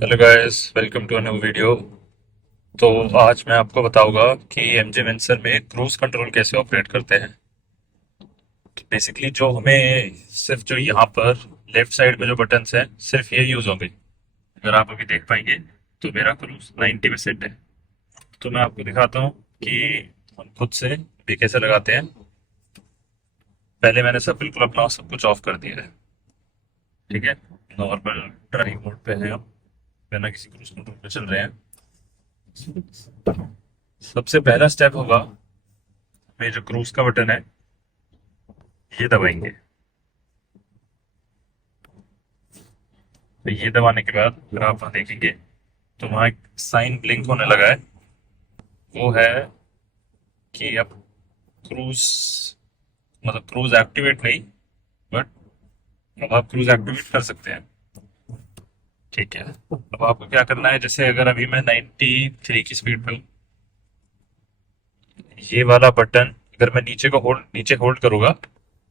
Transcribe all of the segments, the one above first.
Hello guys, welcome to a new video. तो आज मैं आपको बताऊंगा कि एमजी मेंसर में क्रूज कंट्रोल कैसे ऑपरेट करते हैं। तो बेसिकली जो हमें सिर्फ जो यहाँ पर लेफ्ट साइड में जो बटन्स हैं सिर्फ ये यूज होंगे। अगर आप अभी देख पाएंगे तो मेरा क्रूज 90 में सेट है। तो मैं आपको दिखाता हूँ कि हम खुद से भी कैसे लगाते हैं। पहले मैंने सब बिल्कुल अपना सब कुछ ऑफ कर दिया है। ठीक है, नॉर्मल ड्राइव मोड पे है हम, बिना किसी क्रूज कंट्रोल पे चल रहे हैं। सबसे पहला स्टेप होगा, में जो क्रूज का बटन है ये दबाएंगे। तो ये दबाने के बाद अगर आप वहां देखेंगे तो वहां एक साइन ब्लिंक होने लगा है। वो है कि अब क्रूज, मतलब क्रूज एक्टिवेट नहीं, बट अब आप क्रूज एक्टिवेट कर सकते हैं। ठीक है, अब आपको क्या करना है, जैसे अगर अभी मैं 93 की स्पीड पे हूँ, ये वाला बटन अगर मैं नीचे होल्ड करूंगा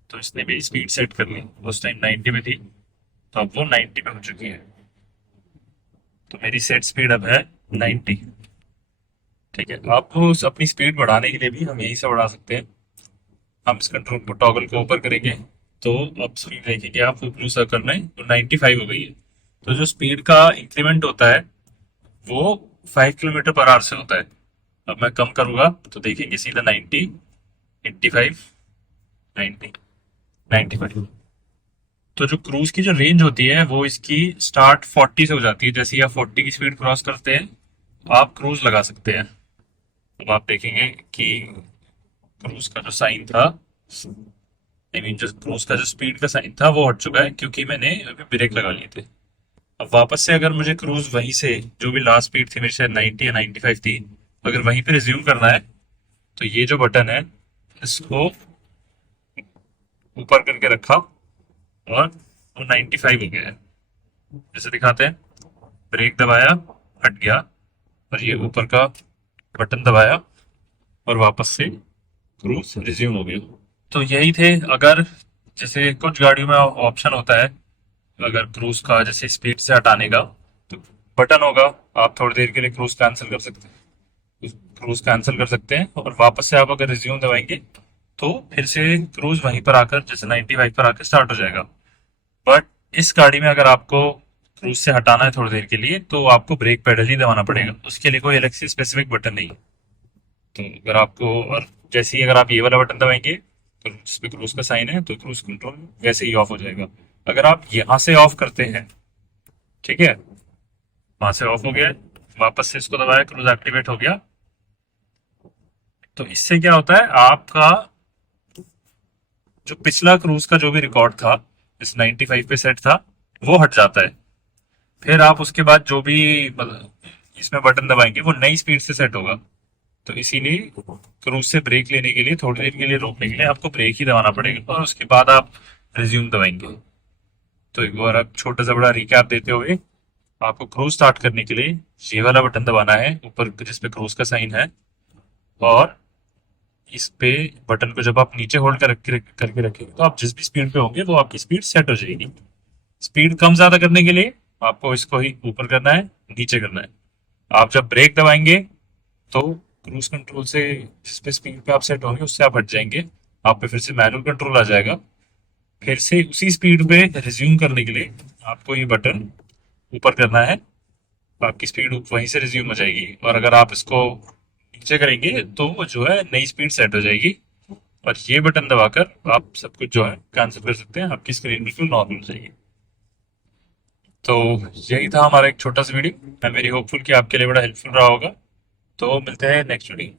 तो इसने मेरी स्पीड सेट कर ली। उस टाइम 90 में थी, तो अब वो 90 पे हो चुकी है। तो मेरी सेट स्पीड अब है 90। ठीक है, आपको अपनी स्पीड बढ़ाने के लिए भी हम यही से बढ़ा सकते हैं। हम इस कंट्रोल को टॉगल को ऊपर करेंगे तो अब स्पीड देखेंगे आप, ब्लू सर्कल में तो 95 हो गई है। तो जो स्पीड का इंक्रीमेंट होता है वो 5 किलोमीटर पर आवर से होता है। अब मैं कम करूंगा तो देखेंगे सीधा 90, 85, 90, 95। तो जो क्रूज की जो रेंज होती है वो इसकी स्टार्ट 40 से हो जाती है। जैसे ही आप 40 की स्पीड क्रॉस करते हैं तो आप क्रूज लगा सकते हैं। अब आप देखेंगे कि क्रूज का जो साइन था, आई मीन जो क्रूज का जो स्पीड का साइन था वो हट चुका है, क्योंकि मैंने अभी ब्रेक लगा लिए थे। अब वापस से अगर मुझे क्रूज वहीं से, जो भी लास्ट स्पीड थी मेरी शायद 90 या 95 थी, अगर वहीं पे रिज्यूम करना है तो ये जो बटन है इसको ऊपर करके रखा और वो 95 हो गया है। जैसे दिखाते हैं, ब्रेक दबाया, हट गया, और ये ऊपर का बटन दबाया और वापस से क्रूज रिज्यूम हो गया। तो यही थे। अगर जैसे कुछ गाड़ियों में ऑप्शन होता है, अगर क्रूज का जैसे स्पीड से हटाने का, तो बटन होगा, आप थोड़ी देर के लिए क्रूज कैंसिल कर सकते हैं। क्रूज कैंसिल कर सकते हैं और वापस से आप अगर रिज्यूम दबाएंगे तो फिर से क्रूज वहीं पर आकर जैसे 95 पर आकर स्टार्ट हो जाएगा। बट इस गाड़ी में अगर आपको क्रूज से हटाना है थोड़ी देर के लिए तो आपको ब्रेक पेडल ही दबाना पड़ेगा, उसके लिए कोई अलग से स्पेसिफिक बटन नहीं है। तो अगर आपको, और जैसे ही अगर आप ये वाला बटन दबाएंगे तो जिस पे क्रूज का साइन है तो क्रूज कंट्रोल वैसे ही ऑफ हो जाएगा। अगर आप यहाँ से ऑफ करते हैं, ठीक है, वहां से ऑफ हो गया, वापस से इसको दबाया, क्रूज एक्टिवेट हो गया, तो इससे क्या होता है, आपका जो पिछला क्रूज का जो भी रिकॉर्ड था इस 95 पे सेट था वो हट जाता है। फिर आप उसके बाद जो भी मतलब इसमें बटन दबाएंगे वो नई स्पीड से सेट होगा। तो इसीलिए क्रूज से ब्रेक लेने के लिए, थोड़ी देर के लिए रोकने के लिए आपको ब्रेक ही दबाना पड़ेगा और उसके बाद आप रिज्यूम दबाएंगे। तो एक बार आप छोटा सा बड़ा रिकैप देते हुए, आपको क्रूज स्टार्ट करने के लिए ये वाला बटन दबाना है ऊपर जिस पे क्रूज का साइन है, और इस पे बटन को जब आप नीचे होल्ड करके रखेंगे तो आप जिस भी स्पीड पे होंगे वो आपकी स्पीड सेट हो जाएगी। स्पीड कम ज्यादा करने के लिए आपको इसको ही ऊपर करना है, नीचे करना है। आप जब ब्रेक दबाएंगे तो क्रूज कंट्रोल से जिस पे स्पीड पे आप सेट होंगे उससे आप हट जाएंगे, आप पे फिर से मैनुअल कंट्रोल आ जाएगा। फिर से उसी स्पीड पे रिज्यूम करने के लिए आपको ये बटन ऊपर करना है, आपकी स्पीड वहीं से रिज्यूम हो जाएगी। और अगर आप इसको नीचे करेंगे तो वो जो है नई स्पीड सेट हो जाएगी, और ये बटन दबाकर आप सब कुछ जो है कैंसिल कर सकते हैं, आपकी स्क्रीन बिल्कुल नॉर्मल हो जाएगी। तो यही था हमारा एक छोटा सा वीडियो। मैं वेरी होपफुल कि आपके लिए बड़ा हेल्पफुल रहा होगा। तो मिलते हैं नेक्स्ट वीडियो।